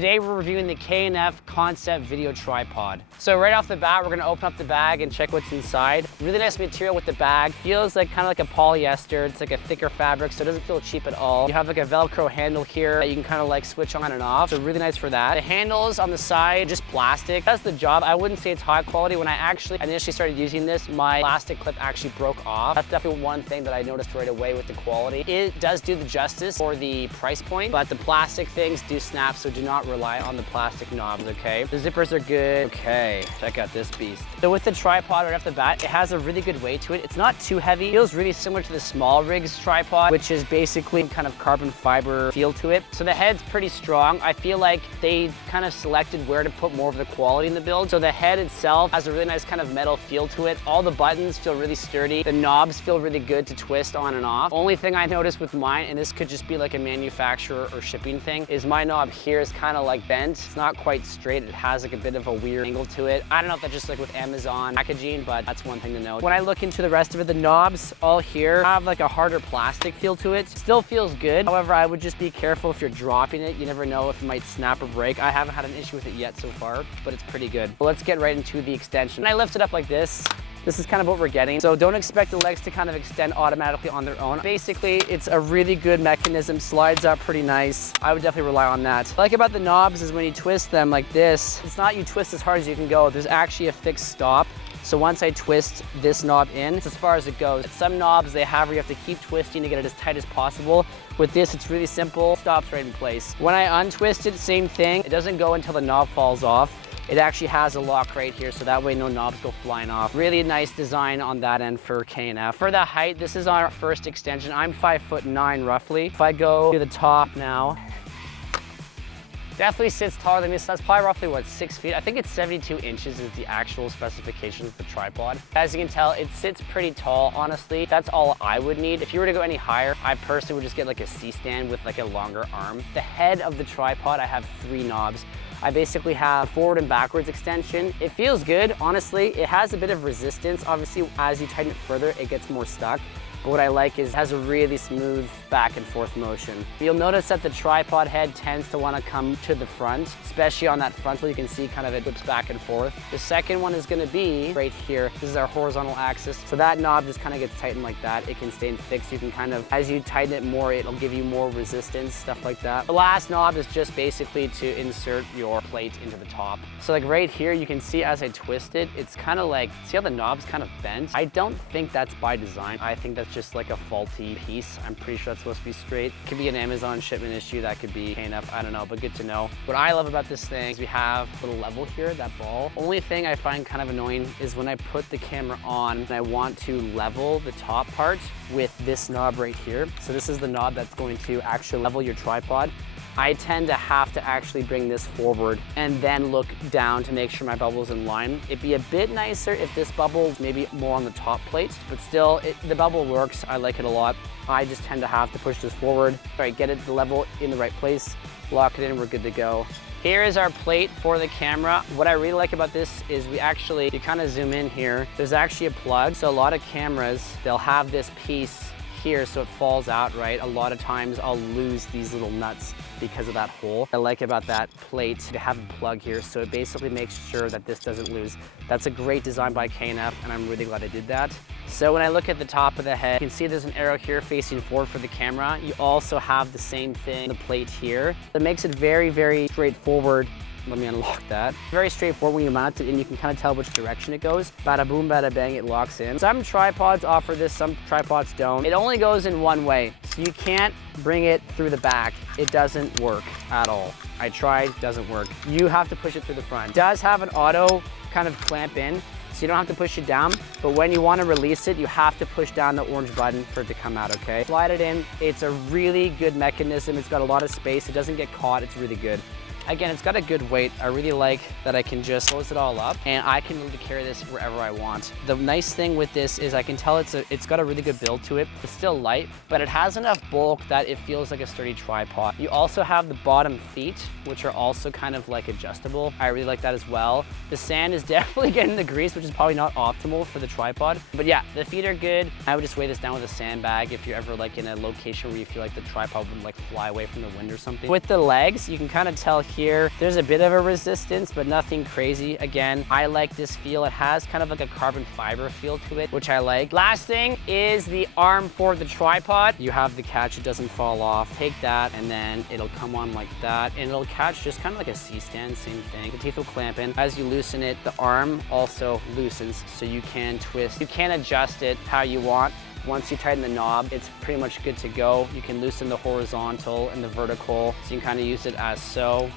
Today we're reviewing the K&F Concept Video Tripod. So right off the bat, we're gonna open up the bag and check what's inside. Really nice material with the bag. Feels like kind of like a polyester. It's like a thicker fabric, so it doesn't feel cheap at all. You have like a Velcro handle here that you can kind of like switch on and off. So really nice for that. The handles on the side, just plastic. That's the job. I wouldn't say it's high quality. When I actually initially started using this, my plastic clip actually broke off. That's definitely one thing that I noticed right away with the quality. It does do the justice for the price point, but the plastic things do snap, so do not rely on the plastic knobs, okay? The zippers are good. Okay, check out this beast. So with the tripod right off the bat, it has a really good weight to it. It's not too heavy. It feels really similar to the small rigs tripod, which is basically kind of carbon fiber feel to it. So the head's pretty strong. I feel like they kind of selected where to put more of the quality in the build. So the head itself has a really nice kind of metal feel to it. All the buttons feel really sturdy. The knobs feel really good to twist on and off. Only thing I noticed with mine, and this could just be like a manufacturer or shipping thing, is my knob here is kind of like bent. It's not quite straight. It has like a bit of a weird angle to it. I don't know if that's just like with Amazon packaging, but that's one thing to note. When I look into the rest of it, the knobs all here have like a harder plastic feel to it. Still feels good. However, I would just be careful if you're dropping it. You never know if it might snap or break. I haven't had an issue with it yet so far, but it's pretty good. But let's get right into the extension. When I lift it up like this is kind of what we're getting. So don't expect the legs to kind of extend automatically on their own. Basically, it's a really good mechanism, slides up pretty nice. I would definitely rely on that. What I like about the knobs is when you twist them like this, it's not you twist as hard as you can go. There's actually a fixed stop. So once I twist this knob in, it's as far as it goes. Some knobs they have where you have to keep twisting to get it as tight as possible. With this, it's really simple, stops right in place. When I untwist it, same thing. It doesn't go until the knob falls off. It actually has a lock right here, so that way no knobs go flying off. Really nice design on that end for K&F. For the height, this is our first extension. I'm 5'9" roughly. If I go to the top now, definitely sits taller than me, so that's probably roughly, what, 6 feet? I think it's 72 inches is the actual specifications of the tripod. As you can tell, it sits pretty tall, honestly. That's all I would need. If you were to go any higher, I personally would just get like a C-stand with like a longer arm. The head of the tripod, I have 3 knobs. I basically have forward and backwards extension. It feels good, honestly. It has a bit of resistance. Obviously, as you tighten it further, it gets more stuck. But what I like is it has a really smooth back and forth motion. You'll notice that the tripod head tends to want to come to the front, especially on that frontal. You can see kind of it whips back and forth. The second one is going to be right here. This is our horizontal axis. So that knob just kind of gets tightened like that. It can stay fixed. You can kind of, as you tighten it more, it'll give you more resistance, stuff like that. The last knob is just basically to insert your plate into the top. So like right here, you can see as I twist it, it's kind of like, see how the knob's kind of bent? I don't think that's by design. I think that's just like a faulty piece. I'm pretty sure that's supposed to be straight. Could be an Amazon shipment issue. That could be K&F. I don't know, but good to know. What I love about this thing is we have a little level here, that ball. Only thing I find kind of annoying is when I put the camera on and I want to level the top part with this knob right here. So this is the knob that's going to actually level your tripod. I tend to have to actually bring this forward and then look down to make sure my bubble's in line. It'd be a bit nicer if this bubble maybe more on the top plate, but still, the bubble works. I like it a lot. I just tend to have to push this forward. All right, get it the level in the right place, lock it in, we're good to go. Here is our plate for the camera. What I really like about this is you kind of zoom in here, there's actually a plug. So a lot of cameras, they'll have this piece here so it falls out, right? A lot of times I'll lose these little nuts because of that hole. I like about that plate to have a plug here, so it basically makes sure that this doesn't lose. That's a great design by K&F, and I'm really glad I did that. So when I look at the top of the head, you can see there's an arrow here facing forward for the camera. You also have the same thing, the plate here. That makes it very, very straightforward. Let me unlock that. Very straightforward when you mount it, and you can kind of tell which direction it goes. Bada boom, bada bang, it locks in. Some tripods offer this, some tripods don't. It only goes in one way, so you can't bring it through the back. It doesn't work at all. I tried, doesn't work. You have to push it through the front. It does have an auto kind of clamp in, so you don't have to push it down, but when you want to release it, you have to push down the orange button for it to come out, okay? Slide it in. It's a really good mechanism. It's got a lot of space. It doesn't get caught. It's really good. Again, it's got a good weight. I really like that I can just close it all up and I can really carry this wherever I want. The nice thing with this is I can tell it's got a really good build to it. It's still light, but it has enough bulk that it feels like a sturdy tripod. You also have the bottom feet, which are also kind of like adjustable. I really like that as well. The sand is definitely getting the grease, which is probably not optimal for the tripod. But yeah, the feet are good. I would just weigh this down with a sandbag if you're ever like in a location where you feel like the tripod would like fly away from the wind or something. With the legs, you can kind of tell here here. There's a bit of a resistance, but nothing crazy. Again, I like this feel. It has kind of like a carbon fiber feel to it, which I like. Last thing is the arm for the tripod. You have the catch, it doesn't fall off. Take that and then it'll come on like that, and it'll catch just kind of like a C-stand, same thing. The teeth will clamp in. As you loosen it, the arm also loosens, so you can twist. You can adjust it how you want. Once you tighten the knob, it's pretty much good to go. You can loosen the horizontal and the vertical, so you can kind of use it as so.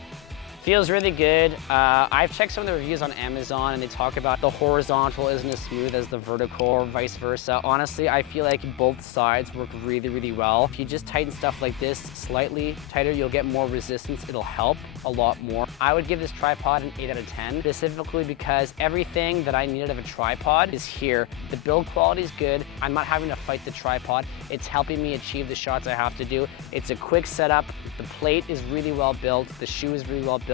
Feels really good. I've checked some of the reviews on Amazon and they talk about the horizontal isn't as smooth as the vertical or vice versa. Honestly, I feel like both sides work really, really well. If you just tighten stuff like this slightly tighter, you'll get more resistance. It'll help a lot more. I would give this tripod an 8 out of 10, specifically because everything that I needed of a tripod is here. The build quality is good. I'm not having to fight the tripod. It's helping me achieve the shots I have to do. It's a quick setup. The plate is really well built. The shoe is really well built.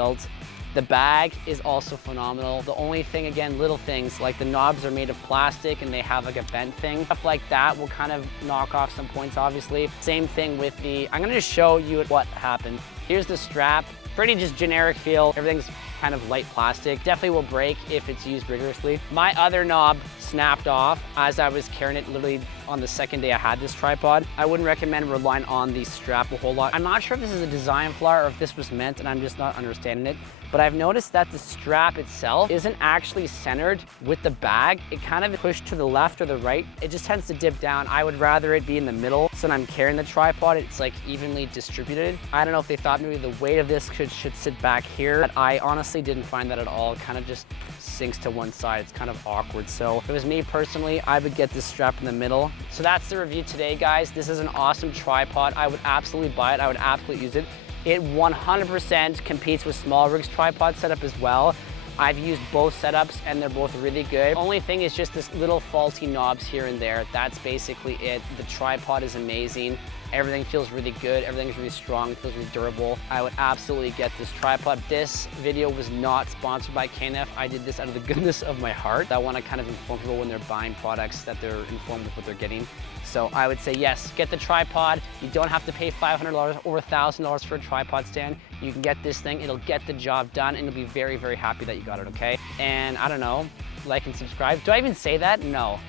The bag is also phenomenal. The only thing, again, little things like the knobs are made of plastic and they have like a bent thing. Stuff like that will kind of knock off some points, obviously. Same thing with I'm gonna just show you what happened. Here's the strap. Pretty just generic feel. Everything's kind of light plastic. Definitely will break if it's used rigorously. My other knob snapped off as I was carrying it literally on the second day I had this tripod. I wouldn't recommend relying on the strap a whole lot. I'm not sure if this is a design flaw or if this was meant and I'm just not understanding it, but I've noticed that the strap itself isn't actually centered with the bag. It kind of pushed to the left or the right. It just tends to dip down. I would rather it be in the middle. So when I'm carrying the tripod, it's like evenly distributed. I don't know if they thought maybe the weight of this should sit back here, but I honestly didn't find that at all. It kind of just sinks to one side. It's kind of awkward. So if it was me personally, I would get this strap in the middle. So that's the review today, guys. This is an awesome tripod. I would absolutely buy it. I would absolutely use it. It 100% competes with small rigs tripod setup as well. I've used both setups and they're both really good. Only thing is just this little faulty knobs here and there. That's basically it. The tripod is amazing. Everything feels really good. Everything's really strong, feels really durable. I would absolutely get this tripod. This video was not sponsored by KNF. I did this out of the goodness of my heart. I want to kind of inform people when they're buying products that they're informed with what they're getting. So I would say, yes, get the tripod. You don't have to pay $500 or $1,000 for a tripod stand. You can get this thing, it'll get the job done, and you'll be very, very happy that you got it, okay? And I don't know, like and subscribe. Do I even say that? No.